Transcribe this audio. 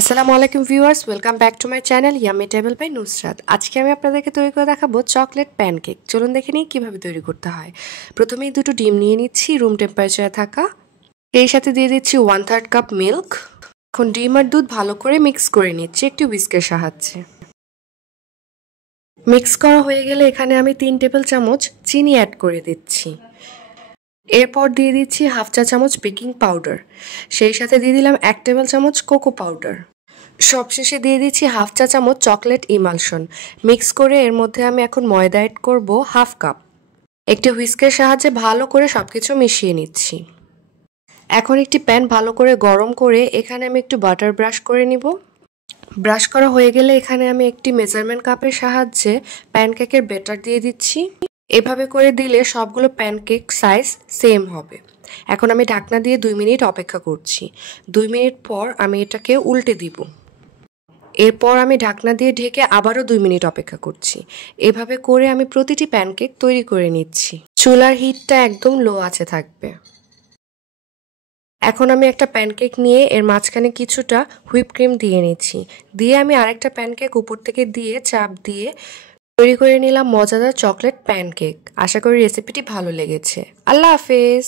আসসালামু আলাইকুম viewers, welcome back to my channel yummy table by Nusrat. আজকে আমি আপনাদেরকে তৈরি করে দেখাবো চকলেট প্যানকেক। চলুন দেখে নিই কীভাবে তৈরি করতে হয়। প্রথমেই দুটো ডিম নিয়ে নিচ্ছি রুম টেম্পারেচারে থাকা, এর সাথে দিয়ে দিচ্ছি 1/3 কাপ মিল্ক। এখন ডিম আর দুধ ভালো করে মিক্স করে নিচ্ছি একটু হুইস্কের সাহায্যে। মিক্স করা হয়ে গেলে এখানে আমি 3 টেবিল চামচ চিনি অ্যাড করে দিচ্ছি। এরপর দিয়ে দিচ্ছি হাফ চা চামচ বেকিং পাউডার, সেই সাথে দিয়ে দিলাম 1 টেবিল চামচ কোকো পাউডার। সবশেষে দিয়ে দিচ্ছি হাফ চা চামচ চকলেট ইমালশন। মিক্স করে এর মধ্যে আমি এখন ময়দা অ্যাড করব হাফ কাপ। একটি হুইস্কের সাহায্যে ভালো করে সবকিছু মিশিয়ে নিচ্ছি। এখন একটি প্যান ভালো করে গরম করে এখানে আমি একটু বাটার ব্রাশ করে নিব। ব্রাশ করা হয়ে গেলে এখানে আমি একটি মেজারমেন্ট কাপের সাহায্যে প্যানকেকের ব্যাটার দিয়ে দিচ্ছি। এভাবে করে দিলে সবগুলো প্যানকেক সাইজ সেম হবে। এখন আমি ঢাকনা দিয়ে 2 মিনিট অপেক্ষা করছি। 2 মিনিট পর আমি এটাকে উল্টে দিব। এরপর আমি ঢাকনা দিয়ে ঢেকে আবারও 2 মিনিট অপেক্ষা করছি। এভাবে করে আমি প্রতিটি প্যানকেক তৈরি করে নিচ্ছি। চুলার হিটটা একদম লো আঁচে থাকবে। এখন আমি একটা প্যানকেক নিয়ে এর মাঝখানে কিছুটা হুইপ ক্রিম দিয়ে নিচ্ছি। দিয়ে আমি আরেকটা প্যানকেক উপর থেকে দিয়ে চাপ দিয়ে তৈরি করে নিলাম মজাদার চকলেট প্যানকেক। আশা করি রেসিপিটি ভালো লেগেছে। আল্লাহ হাফেজ।